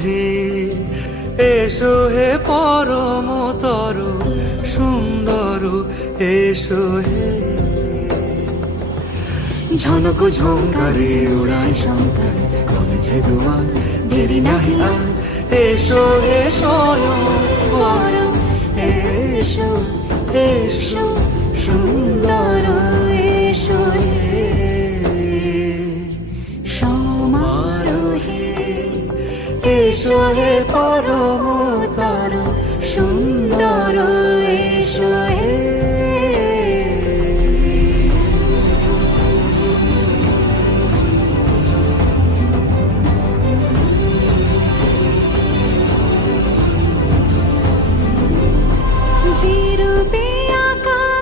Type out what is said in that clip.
বুঝি এসো হে পরম তরু সুন্দর এসো হে। ঝনক ঝঙ্কারে উড়ায় শঙ্কার কমেছে দুয়ার দেরি নাহি আর। এসো হে স্বয়ং এসো। এসো। এসো হে পরম তর সুন্দর এসো হে জিরুপে